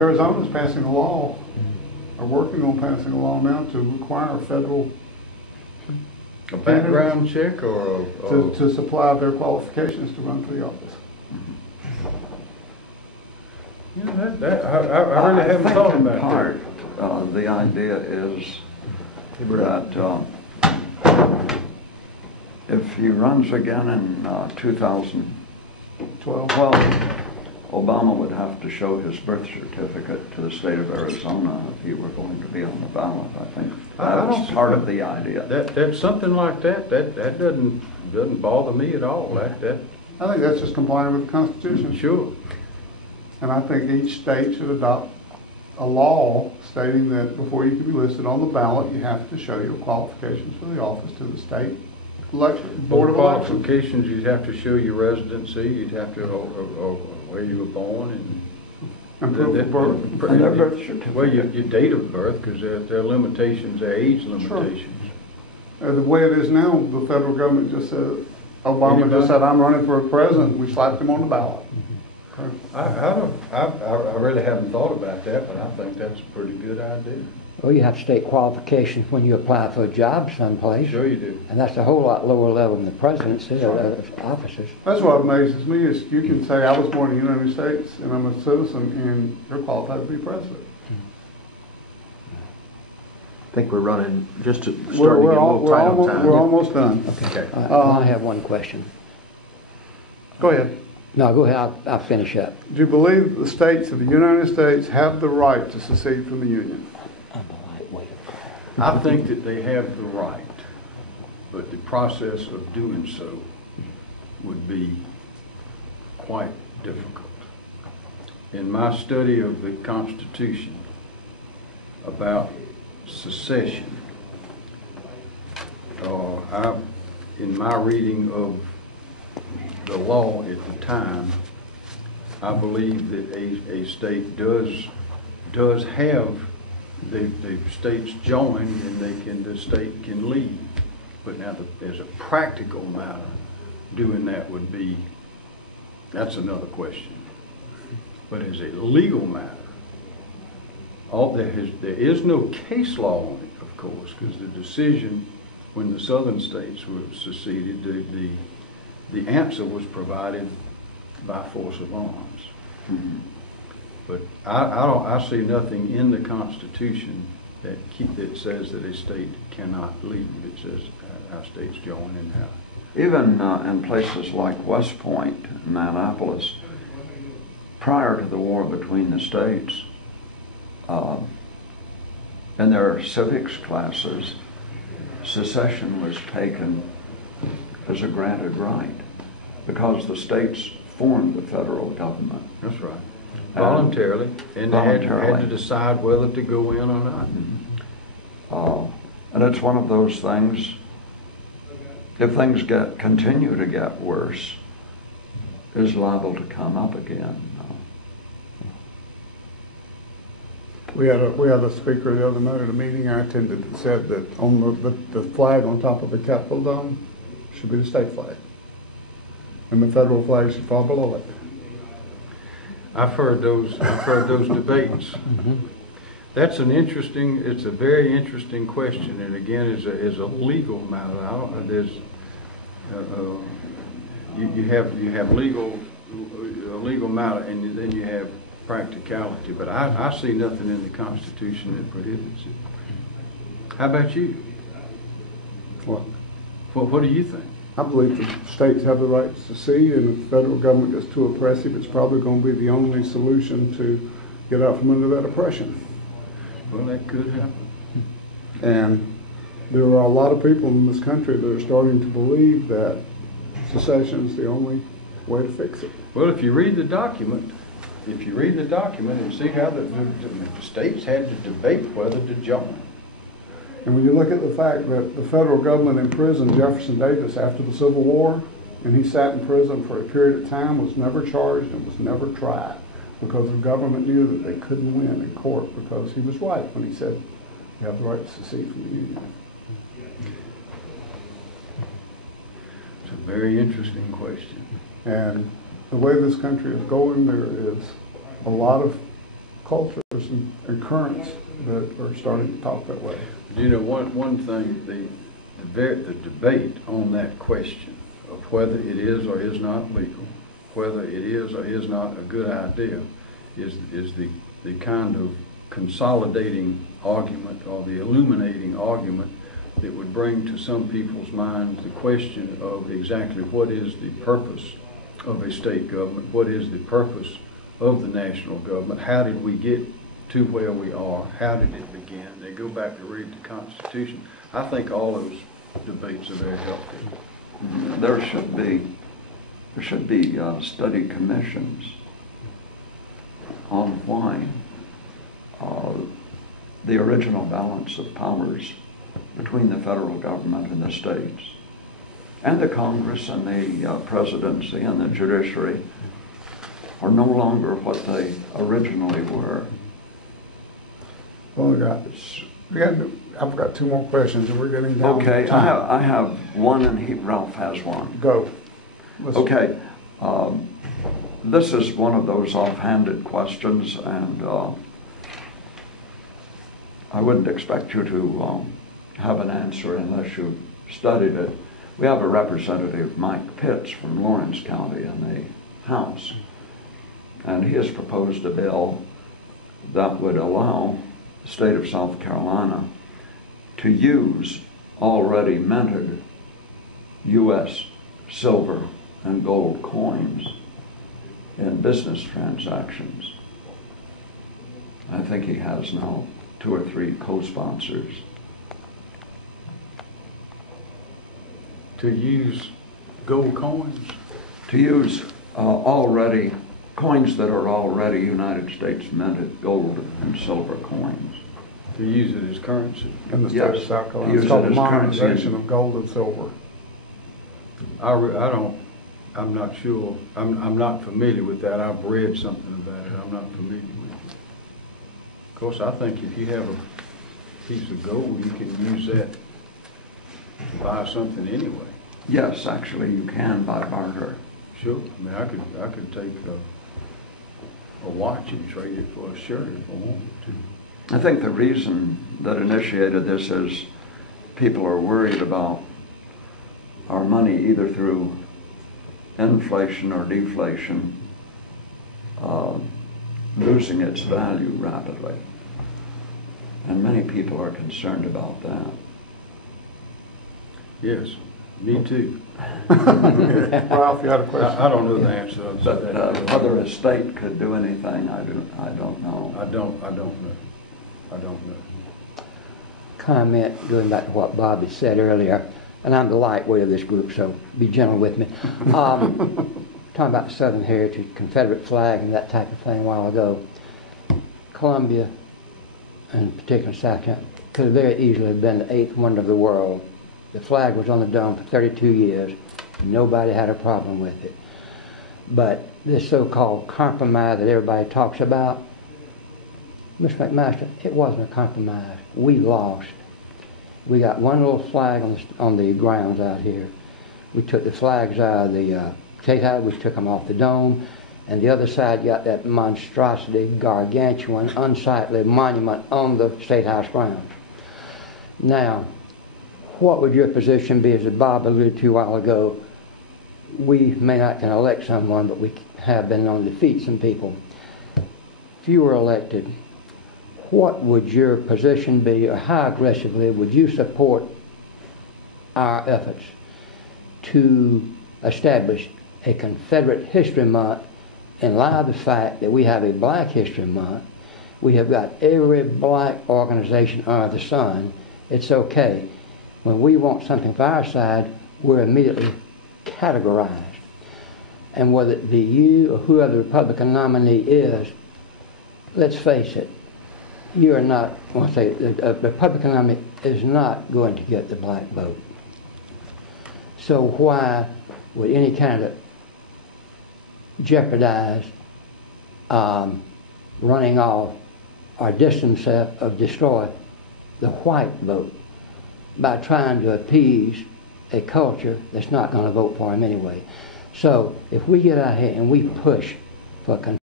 Arizona's passing a law, or working on passing a law now to require federal A background check or to supply their qualifications to run for the office. You know, I really haven't thought about part, the idea is that if he runs again in 2012, Obama would have to show his birth certificate to the state of Arizona if he were going to be on the ballot. I think that's part of the idea. That's something like that. That doesn't bother me at all. I think that's just complying with the Constitution. Sure. And I think each state should adopt a law stating that before you can be listed on the ballot, you have to show your qualifications for the office to the state election board of elections. Qualifications, you'd have to show your residency. You'd have to where you were born and proof of birth. And their birth certificate. Well, your date of birth, because there are limitations, there are age limitations. Sure. The way it is now, the federal government just said, Obama just said, I'm running for president. We slapped him on the ballot. Okay. I really haven't thought about that, but I think that's a pretty good idea. Well, you have to state qualifications when you apply for a job someplace. Sure you do. And that's a whole lot lower level than the presidency or other officers. That's what amazes me is you can say I was born in the United States and I'm a citizen and you're qualified to be president. I think we're running just to start to get a little tight on time. We're almost done. Okay. I have one question. Go ahead. No, go ahead. I'll finish up. Do you believe the states of the United States have the right to secede from the Union? I think that they have the right, but the process of doing so would be quite difficult. In my study of the Constitution about secession, in my reading of the law at the time, I believe that a state does have the states join and the state can leave. But now as a practical matter, doing that would be, that's another question. But as a legal matter, there is no case law on it, of course, because the decision when the southern states were seceded, the answer was provided by force of arms. Mm-hmm. But I see nothing in the Constitution that says that a state cannot leave. It says our states join and have. Even in places like West Point and Annapolis, prior to the war between the states, in their civics classes, secession was taken as a granted right because the states formed the federal government. That's right. Voluntarily, and they had to decide whether to go in or not. Mm-hmm. And it's one of those things, if things continue to get worse, is liable to come up again. We had a speaker the other night at a meeting I attended that said that on the flag on top of the Capitol dome should be the state flag, and the federal flag should fall below it. I've heard those debates. Mm-hmm. It's a very interesting question, and again, is a legal matter. You have legal matter, and then you have practicality. But I see nothing in the Constitution that prohibits it. How about you? What do you think? I believe the states have the right to secede, and if the federal government gets too oppressive, it's probably going to be the only solution to get out from under that oppression. Well, that could happen. And there are a lot of people in this country that are starting to believe that secession is the only way to fix it. Well, if you read the document and see how the states had to debate whether to join. And when you look at the fact that the federal government imprisoned Jefferson Davis after the Civil War, and he sat in prison for a period of time, was never charged and was never tried because the government knew that they couldn't win in court because he was right when he said you have the right to secede from the Union. It's a very interesting question. And the way this country is going, there is a lot of cultures and currents that are starting to talk that way. You know, one thing, the debate on that question of whether it is or is not legal, whether it is or is not a good idea, is the kind of consolidating argument or the illuminating argument that would bring to some people's minds the question of exactly what is the purpose of a state government, what is the purpose of the national government, how did we get to where we are, how did it begin? They go back to read the Constitution. I think all those debates are very helpful. There should be study commissions on why the original balance of powers between the federal government and the states, and the Congress and the presidency and the judiciary are no longer what they originally were. Well, I've got two more questions, and we're getting down Okay, to time. I have one, and Ralph has one. Go. Okay, this is one of those offhanded questions, and I wouldn't expect you to have an answer unless you studied it. We have a representative, Mike Pitts, from Lawrence County in the House, and he has proposed a bill that would allow the state of South Carolina to use already minted U.S. silver and gold coins in business transactions. I think he has now 2 or 3 co-sponsors. To use gold coins? To use already coins that are already United States minted gold and silver coins. To use it as currency? In the state Yes, of South Carolina. use It's called it the as currency. modernization of gold and silver. I'm not sure, I'm not familiar with that. I've read something about it. I'm not familiar with it. Of course, I think if you have a piece of gold, you can use that to buy something anyway. Yes, actually you can by barter. Sure. I mean, I could take a watch and trade it for a shirt if I wanted to. I think the reason that initiated this is people are worried about our money either through inflation or deflation losing its value rapidly. And many people are concerned about that. Yes, me too. Ralph, you had a question? I don't know the answer to But that. whether a state could do anything, I don't know. I don't know. I don't know. Comment going back to what Bobby said earlier, and I'm the lightweight of this group, so be gentle with me. Talking about the Southern Heritage, Confederate flag, and that type of thing a while ago. Columbia, and particularly South Carolina, could have very easily have been the 8th wonder of the world. The flag was on the dome for 32 years. And nobody had a problem with it. But this so-called compromise that everybody talks about, Mr. McMaster, it wasn't a compromise. We lost. We got one little flag on the grounds out here. We took the flags out of the State House, we took them off the dome, and the other side got that monstrosity, gargantuan, unsightly monument on the State House grounds. Now, what would your position be, as Bob alluded to a while ago? We may not can elect someone, but we have been known to defeat some people. If you were elected, what would your position be, or how aggressively would you support our efforts to establish a Confederate History Month in light of the fact that we have a Black History Month? We have got every black organization under the sun. It's okay. When we want something for our side, we're immediately categorized. And whether it be you or whoever the Republican nominee is, let's face it, you are not, I want to say, the Republican nominee is not going to get the black vote. So why would any candidate jeopardize running off or distance himself or destroy the white vote by trying to appease a culture that's not going to vote for him anyway? So if we get out here and we push for